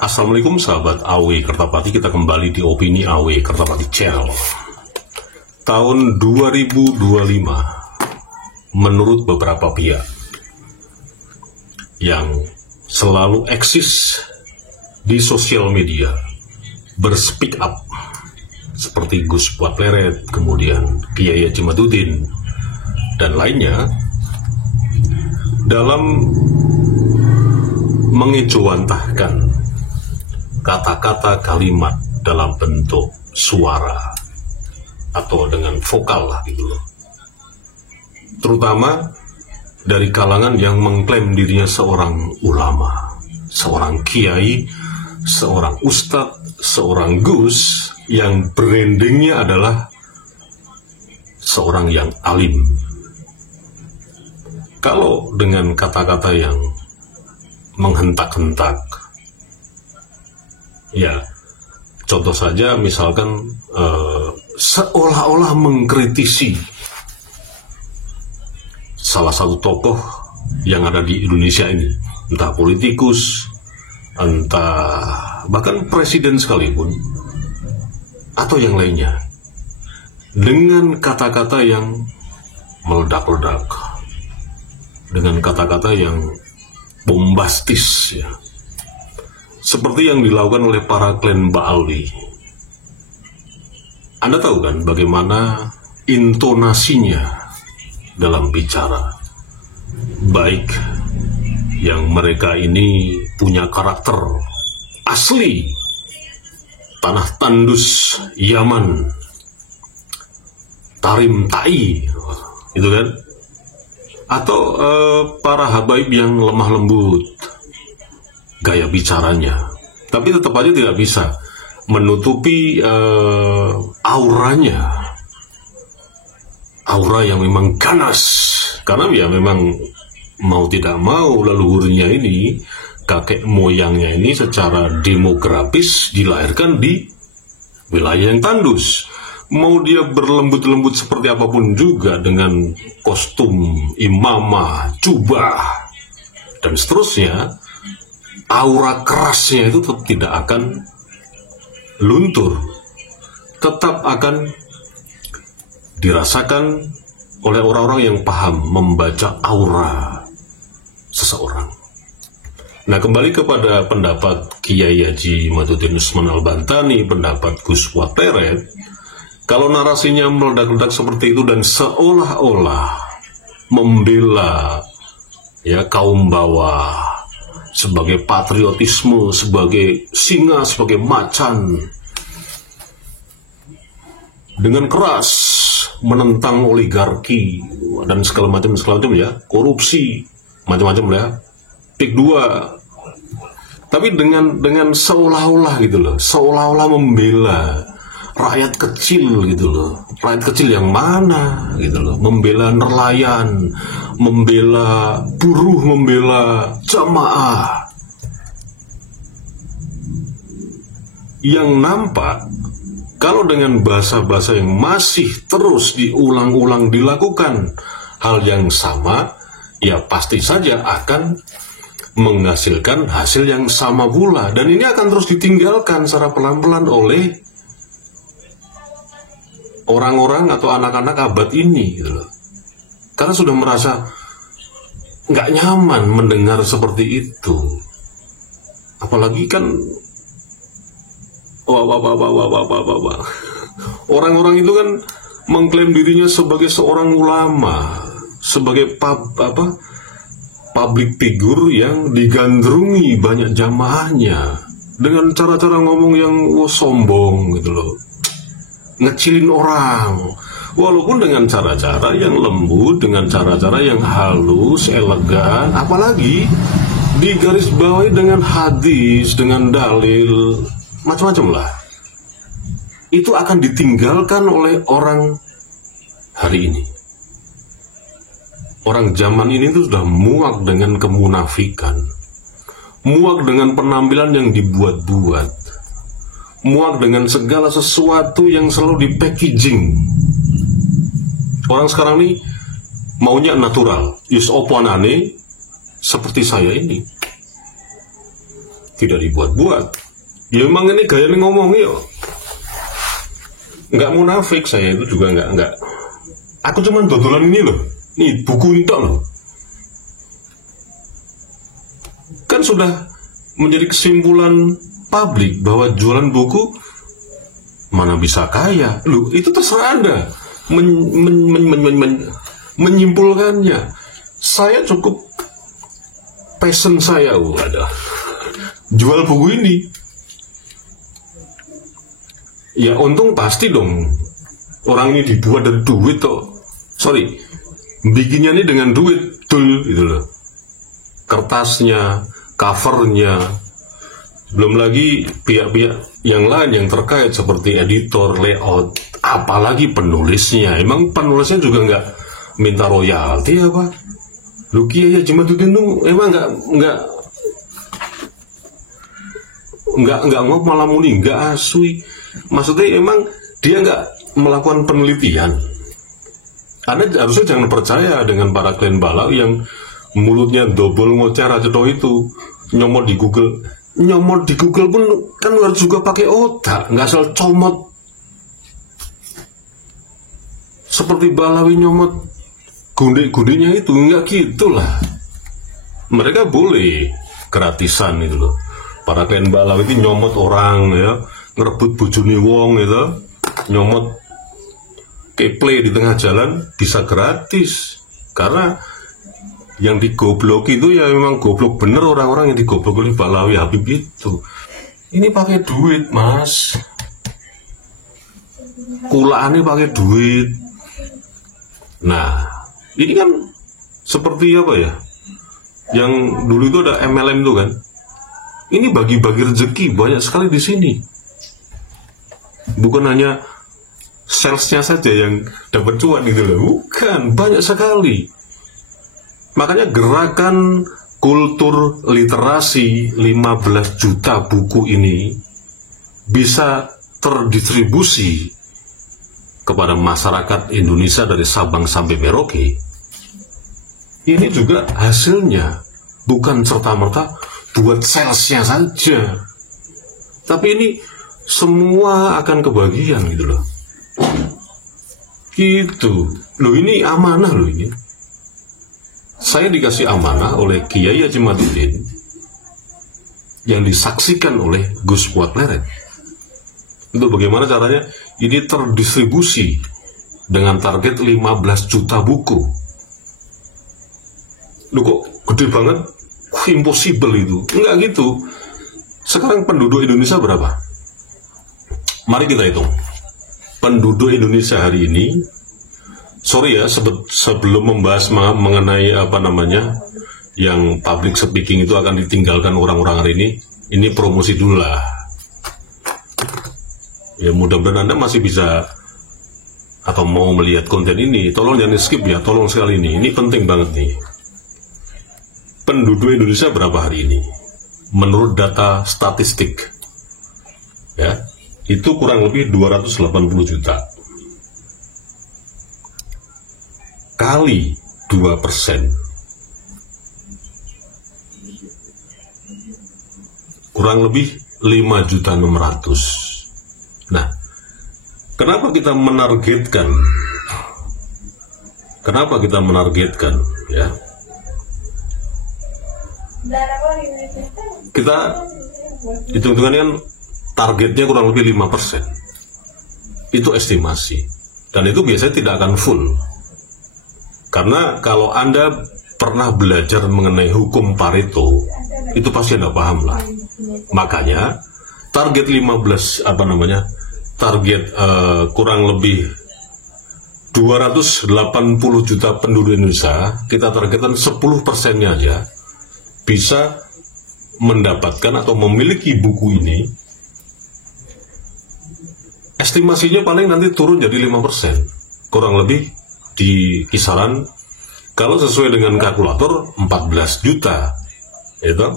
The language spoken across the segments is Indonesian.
Assalamualaikum sahabat AW Kertapati, kita kembali di Opini AW Kertapati Channel. Tahun 2025, menurut beberapa pihak yang selalu eksis di sosial media, berspeak up, seperti Gus Pleret, kemudian Kiai Haji Madudin, dan lainnya, dalam mengejawantahkan kata-kata kalimat dalam bentuk suara atau dengan vokal lah gitu loh. Terutama dari kalangan yang mengklaim dirinya seorang ulama, seorang kiai, seorang ustadz, seorang gus, yang brandingnya adalah seorang yang alim. Kalau dengan kata-kata yang menghentak-hentak, ya, contoh saja misalkan seolah-olah mengkritisi salah satu tokoh yang ada di Indonesia ini, entah politikus, entah bahkan presiden sekalipun, atau yang lainnya, dengan kata-kata yang meledak-ledak, dengan kata-kata yang bombastis, ya, seperti yang dilakukan oleh para klan Ba'alwi. Anda tahu kan bagaimana intonasinya dalam bicara, baik yang mereka ini punya karakter asli tanah tandus Yaman, Tarim Tai, itu kan, atau para habaib yang lemah lembut gaya bicaranya, tapi tetap aja tidak bisa menutupi auranya, aura yang memang ganas, karena ya memang mau tidak mau leluhurnya ini, kakek moyangnya ini secara demografis dilahirkan di wilayah yang tandus. Mau dia berlembut-lembut seperti apapun juga, dengan kostum imamah, jubah, dan seterusnya, aura kerasnya itu tetap tidak akan luntur, tetap akan dirasakan oleh orang-orang yang paham membaca aura seseorang. Nah, kembali kepada pendapat Kiai Haji Madudin Usman Al-Bantani, pendapat Gus Pleret, kalau narasinya meledak-ledak seperti itu dan seolah-olah membela ya kaum bawah, sebagai patriotisme, sebagai singa, sebagai macan, dengan keras menentang oligarki dan segala macam ya, korupsi, macam-macam ya, pik dua. Tapi dengan seolah-olah gitu loh, seolah-olah membela rakyat kecil gitu loh. Rakyat kecil yang mana gitu loh, membela nelayan, membela buruh, membela jamaah. Yang nampak, kalau dengan bahasa-bahasa yang masih terus diulang-ulang dilakukan hal yang sama, ya pasti saja akan menghasilkan hasil yang sama pula. Dan ini akan terus ditinggalkan secara pelan-pelan oleh orang-orang atau anak-anak abad ini gitu loh. Karena sudah merasa nggak nyaman mendengar seperti itu. Apalagi kan orang-orang itu kan mengklaim dirinya sebagai seorang ulama, sebagai public figure yang digandrungi banyak jamaahnya, dengan cara-cara ngomong yang sombong gitu loh, ngecilin orang, walaupun dengan cara-cara yang lembut, dengan cara-cara yang halus, elegan, apalagi digarisbawahi dengan hadis, dengan dalil, macam-macam lah. Itu akan ditinggalkan oleh orang hari ini. Orang zaman ini itu sudah muak dengan kemunafikan, muak dengan penampilan yang dibuat-buat, muak dengan segala sesuatu yang selalu di-packaging. Orang sekarang ini maunya natural, yus oponane seperti saya ini. tidak dibuat-buat. Ya memang ini gaya ngomong yo. Nggak munafik, saya itu juga nggak. Aku cuman dodolan ini loh. Nih buku ini loh. Kan sudah menjadi kesimpulan publik bahwa jualan buku mana bisa kaya. Loh, itu terserah Anda menyimpulkannya. Saya cukup passion saya adalah jual buku ini. Ya untung pasti dong. Orang ini dibuat dari duit toh. Sorry, bikinnya ini dengan duit dul gitu loh. Kertasnya, covernya, belum lagi pihak-pihak yang lain yang terkait seperti editor, layout, apalagi penulisnya. Emang penulisnya juga nggak minta royalti apa? Lu Kiai Hajimaduddin tuh emang nggak ngop malah muni nggak asui. Maksudnya emang dia nggak melakukan penelitian. Anda harusnya jangan percaya dengan para klien balau yang mulutnya dobol ngoceh racedo itu nyomot di Google. Nyomot di Google pun kan harus juga pakai otak, nggak asal comot. Seperti Balawi nyomot gunde-gundenya itu, nggak gitulah. Mereka boleh gratisan itu loh. Para klien Balawi itu nyomot orang ya, ngerebut bojone wong gitu, nyomot keple di tengah jalan bisa gratis. Karena yang digoblok itu ya memang goblok bener orang-orang yang digoblok oleh Balawi Habib itu. Ini pakai duit, Mas. Kulaannya pakai duit. Nah, ini kan seperti apa ya? Yang dulu itu ada MLM itu kan. Ini bagi-bagi rezeki banyak sekali di sini. Bukan hanya salesnya saja yang dapat cuan gitu loh. Bukan, banyak sekali. Makanya gerakan kultur literasi 15 juta buku ini bisa terdistribusi kepada masyarakat Indonesia dari Sabang sampai Merauke. Ini juga hasilnya bukan serta-merta buat salesnya saja, tapi ini semua akan kebagian gitu loh. Gitu loh, ini amanah loh ini. Saya dikasih amanah oleh Kiai Hajimaduddin yang disaksikan oleh Gus Fuad Leret. Untuk bagaimana caranya ini terdistribusi dengan target 15 juta buku. Loh kok gede banget? Impossible itu. Enggak gitu. Sekarang penduduk Indonesia berapa? Mari kita hitung. Penduduk Indonesia hari ini, sorry ya, sebelum membahas mengenai apa namanya, yang public speaking itu akan ditinggalkan orang-orang hari ini promosi dulu lah. Ya mudah-mudahan Anda masih bisa atau mau melihat konten ini, tolong jangan skip ya, tolong sekali ini penting banget nih. Penduduk Indonesia berapa hari ini? Menurut data statistik, ya, itu kurang lebih 280 juta. Kali 2%, kurang lebih 5.600.000. Nah, kenapa kita menargetkan? Ya? Kita hitung-hitungan kan targetnya kurang lebih 5%. Itu estimasi. Dan itu biasanya tidak akan full. Karena kalau Anda pernah belajar mengenai hukum Pareto, itu pasti Anda paham lah. Makanya target 15 target kurang lebih 280 juta penduduk Indonesia, kita targetkan 10%-nya aja bisa mendapatkan atau memiliki buku ini. Estimasinya paling nanti turun jadi 5%, kurang lebih di kisaran, kalau sesuai dengan kalkulator 14 juta itu.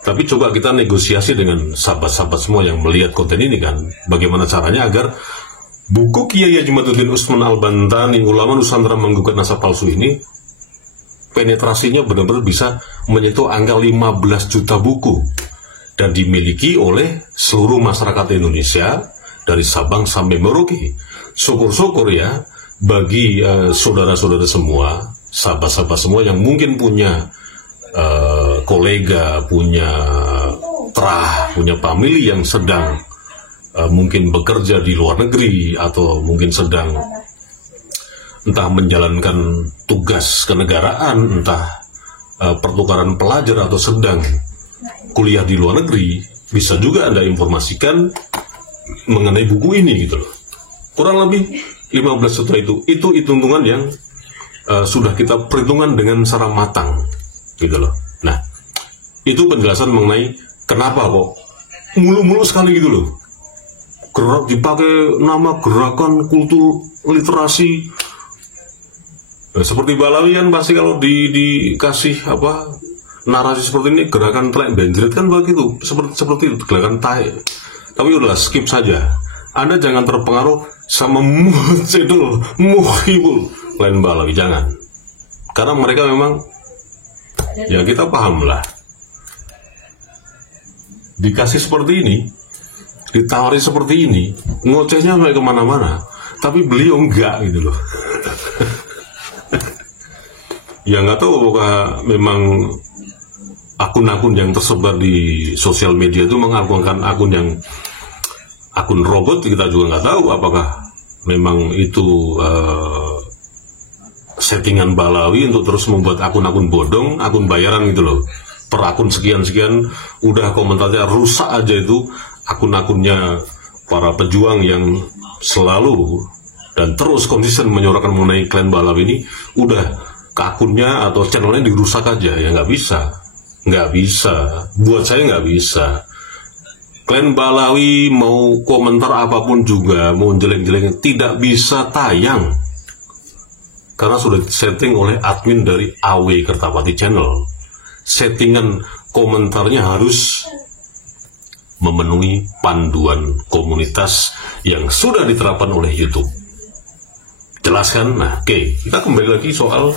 Tapi coba kita negosiasi dengan sahabat-sahabat semua yang melihat konten ini kan, bagaimana caranya agar buku Kiai Hajimaduddin Utsman Al-Bantani, ulama Nusantara menggugat nasab palsu ini, penetrasinya benar-benar bisa menyentuh angka 15 juta buku. dan dimiliki oleh seluruh masyarakat Indonesia dari Sabang sampai Merauke. Syukur-syukur ya bagi saudara-saudara semua, sahabat-sahabat semua yang mungkin punya kolega, punya punya famili yang sedang mungkin bekerja di luar negeri atau mungkin sedang entah menjalankan tugas kenegaraan, entah pertukaran pelajar atau sedang kuliah di luar negeri, bisa juga Anda informasikan mengenai buku ini gitu loh. Kurang lebih 15 juta itu hitungan yang sudah kita perhitungkan dengan secara matang gitu loh. Nah, itu penjelasan mengenai kenapa kok mulu-mulu sekali gitu loh. Dipakai nama gerakan kultur literasi. Nah, seperti Balawi kan pasti kalau dikasih narasi seperti ini, gerakan telek benjret kan begitu, seperti itu, gerakan tae. Tapi udahlah, skip saja. Anda jangan terpengaruh sama Mucedul, Muhibul Klan Balawi, jangan. Karena mereka memang, ya kita paham lah, dikasih seperti ini, ditawari seperti ini, ngocehnya sampai kemana-mana, tapi beliau enggak gitu loh. Ya nggak tahu apakah memang akun-akun yang tersebar di sosial media itu mengakunkan akun robot, kita juga nggak tahu apakah memang itu settingan Balawi untuk terus membuat akun-akun bodong, akun bayaran gitu loh. Per akun sekian-sekian udah komentarnya rusak aja itu akun-akunnya para pejuang yang selalu dan terus konsisten menyuarakan mengenai klan Balawi ini, udah ke akunnya atau channelnya dirusak aja. Ya nggak bisa, buat saya nggak bisa. Klan Balawi mau komentar apapun juga, mau jelek-jeleknya, tidak bisa tayang karena sudah setting oleh admin dari AW Kertapati Channel. Settingan komentarnya harus memenuhi panduan komunitas yang sudah diterapkan oleh YouTube. Jelaskan. Nah, oke, kita kembali lagi soal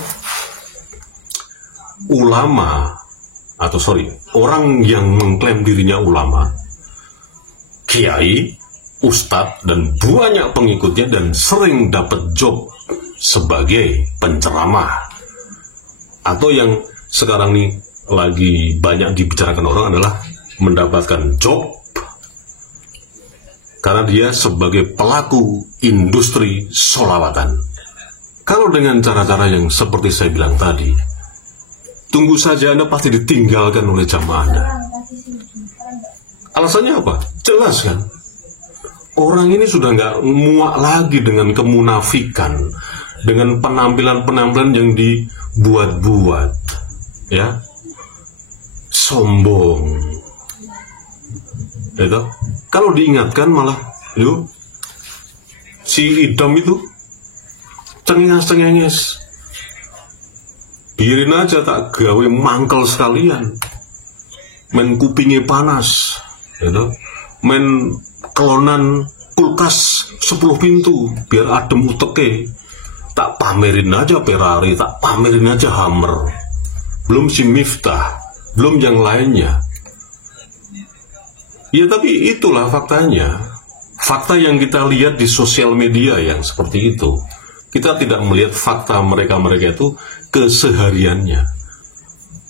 orang yang mengklaim dirinya ulama, kiai, ustadz, dan banyak pengikutnya, dan sering dapat job sebagai penceramah. Atau yang sekarang nih lagi banyak dibicarakan orang adalah mendapatkan job karena dia sebagai pelaku industri sholawatan. Kalau dengan cara-cara yang seperti saya bilang tadi, tunggu saja Anda pasti ditinggalkan oleh jamaah Anda. Alasannya apa? Jelas kan? Orang ini sudah nggak muak lagi dengan kemunafikan, dengan penampilan-penampilan yang dibuat-buat, ya, sombong. Itu kalau diingatkan malah, yuk, si idam itu cengenges, biarin aja, tak gawe mangkel sekalian, main kupingnya panas, gitu. Main kelonan kulkas 10 pintu biar adem uteke, tak pamerin aja Ferrari, tak pamerin aja Hammer, belum si Miftah, belum yang lainnya. Ya tapi itulah faktanya. Fakta yang kita lihat di sosial media yang seperti itu. Kita tidak melihat fakta mereka-mereka itu kesehariannya.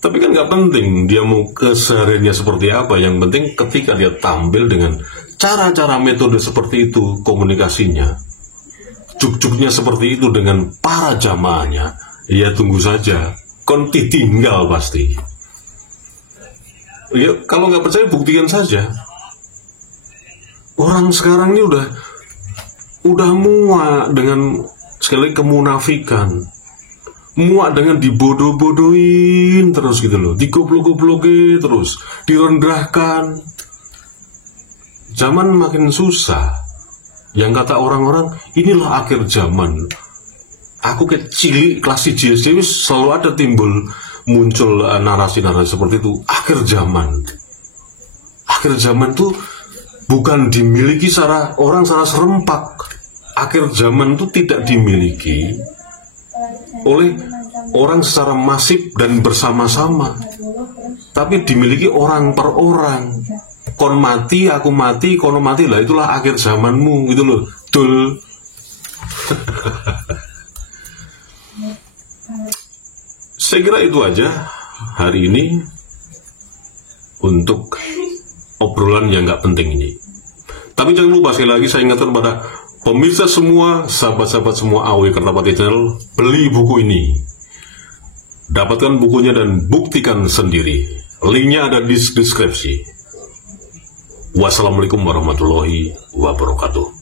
Tapi kan nggak penting dia mau kesehariannya seperti apa. Yang penting ketika dia tampil dengan cara-cara metode seperti itu, komunikasinya, juk-juknya seperti itu dengan para jamaahnya, ya tunggu saja, konti tinggal pasti. Ya kalau nggak percaya buktikan saja. Orang sekarang ini udah muak dengan sekali kemunafikan, muak dengan dibodoh-bodohin terus gitu loh, digoblok-goblokin terus, direndahkan. Zaman makin susah. Yang kata orang-orang, inilah akhir zaman. Aku kecil kelas SD selalu ada muncul narasi-narasi seperti itu. Akhir zaman. Akhir zaman itu bukan dimiliki secara serempak. Akhir zaman itu tidak dimiliki oleh orang secara masif dan bersama-sama, tapi dimiliki orang per orang. kon mati, aku mati, kono mati lah, itulah akhir zamanmu gitu loh. Dul. Saya kira itu aja hari ini untuk obrolan yang nggak penting ini. Tapi jangan lupa, sekali lagi saya ingatkan pada pemirsa semua, sahabat-sahabat semua AW Kertapati Channel, beli buku ini. Dapatkan bukunya dan buktikan sendiri. Linknya ada di deskripsi. Wassalamualaikum warahmatullahi wabarakatuh.